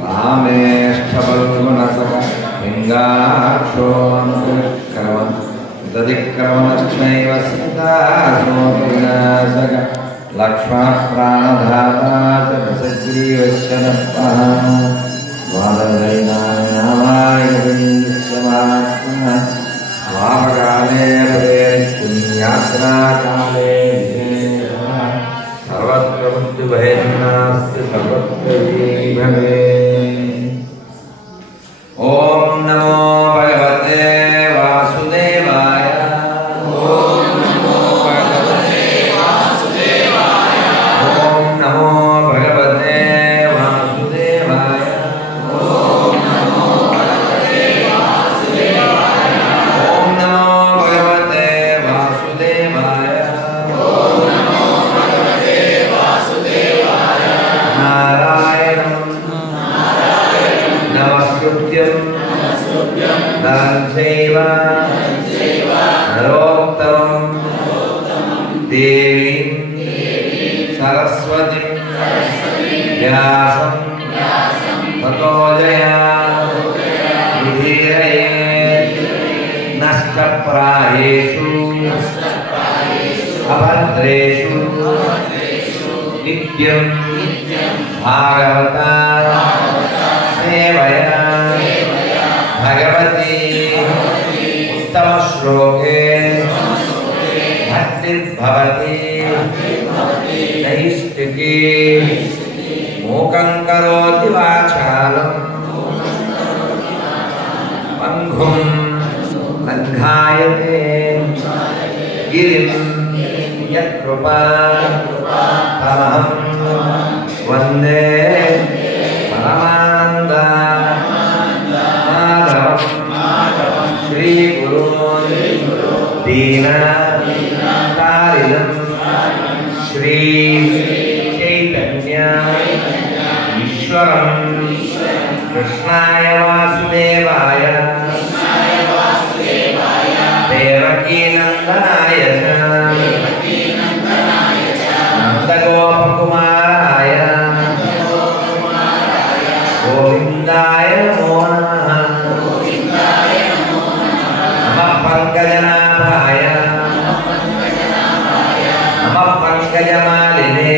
रामेष्ठबल्गुणसक लिङ्गाक्षोऽनुक्रमन् तदिक्रमणश्चैव सीतासोऽविनाशक लक्ष्मणप्राणधाता च प्रसज्जीवस्य नः वाददैनाय विनिश्यमात्मनः स्वामकाले पुण्ययात्राकाले सर्वत्र बुद्धिभयन्नास्ति सर्वत्र भवे। ओम नमो भगवते वासुदेवाय। ओम नमो भगवते वासुदेवाय। ओम नमो भगवते वासुदेवाय। ओम नमो भगवते वासुदेवाय। ओम नमो भगवते वासुदेवाय। ओम नमो भगवते वासुदेवाय। नारायणं नमस्कृत्यं नरं चैव नरोत्तमं देवीं सरस्वतीं व्यासं ततो जयमुदीरयेत् नष्टप्रायेषु अभद्रेषु नित्यं भागवता सेवया भगवती उत्तम श्लोके भक्तिर्भवति नैष्टिकी मूकं करोति वाचालं पङ्गुं लङ्घायते गिरिं यत्कृपातमहं वन्दे दीनतारिणं श्री चैतन्य ईश्वरं कृष्णाय वासुदेवाय देवकीनन्दनाय नन्दगोपकुमाराय गोविन्दाय नमो नमः। नमः पंकजनाभाय नमः पंकजमालिने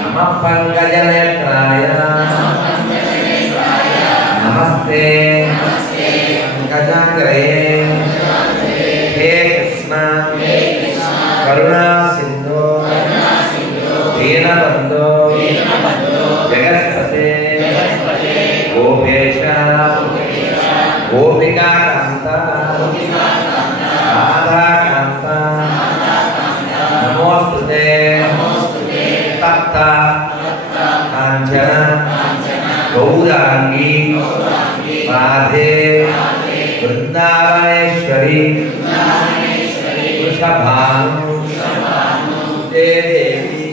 नमः पंकजनेत्राय नमस्ते पंकजाग्रये। हे कृष्ण करुणा सिंधु दीनबंधो जगत्पते गोपेश गोपिका कांता राधा कांता नमोस्तुते तप्त कांचन गौरांगी राधे वृंदावनेश्वरी वृषभानु देवी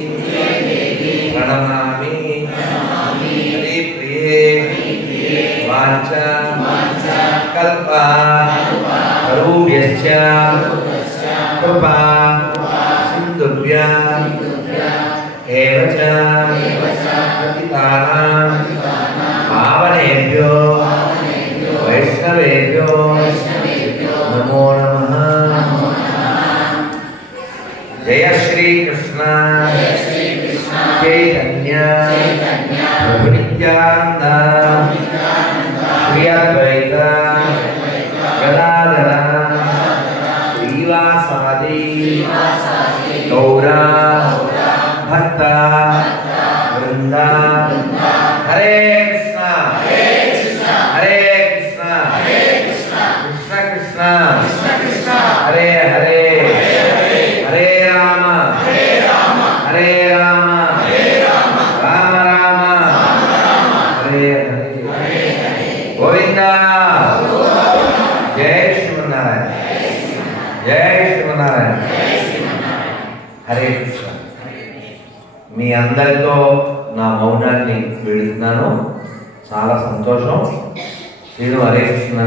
प्रणमामि हरिप्रिये वाचा कल्पा रूप्यश्च कृपा सिन्धुभ्यां एव च पतितानां पावनेभ्यो वैष्णवेभ्यो नमो नमः। जय श्री कृष्ण चैतन्य प्रभु नित्यानंद श्री अद्वैत गदाधर श्रीवासादि गौरा भक्त वृंद। हरे कृष्ण हरे कृष्ण कृष्ण कृष्ण हरे हरे हरे राम हरे राम राम राम हरे हरे गोविंदा। जय श्रीमन्नारायण जय श्रीमन्नारायण। हरे कृष्ण। మీ అందరితో నా మౌనాన్ని వీడుతున్నాను. చాలా సంతోషం. శ్రీను హరే కృష్ణ.